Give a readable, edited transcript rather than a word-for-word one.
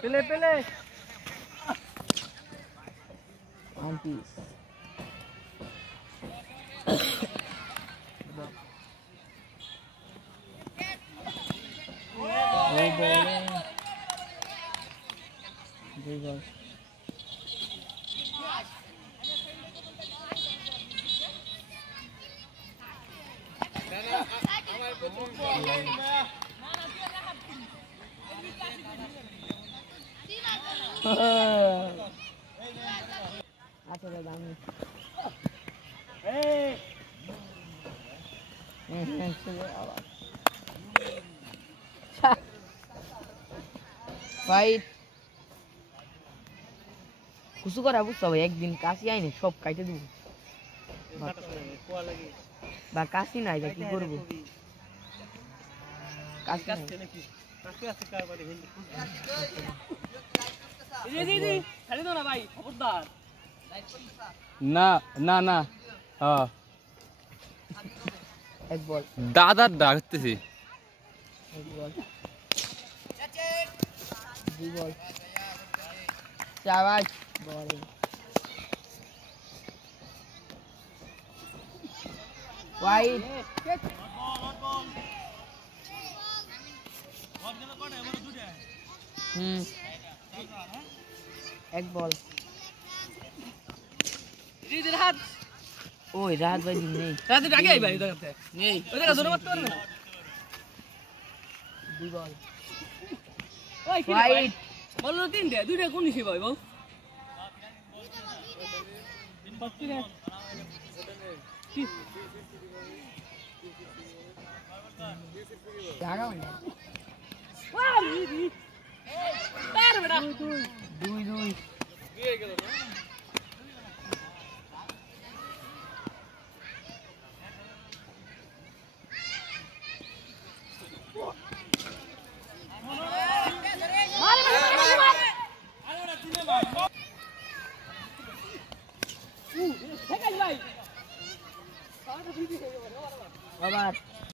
Pele pele. Ampis. Fight. কিছু করা বুঝতে হবে একদিন কাশি আইনে সব কাইটে দেবো বা কাশি নাই যা কি করবো না না না এক বল দাদা ডাকতেছি এক বল দুই বল চাবাজ বল ওয়াইড এক বল রাত ওই রাত ভাই নেই রাতে আগে আইবা এই জায়গাতে নেই ওই জায়গা জোরে মারতে পারবে না দুই বল ওই কি ওয়াইড বল তিনটে দুইটা কোন নিছে ভাই বল বাকি রে জায়গা না ওয়া রি পার বেটা দুই দুই দিয়ে গেল না আবার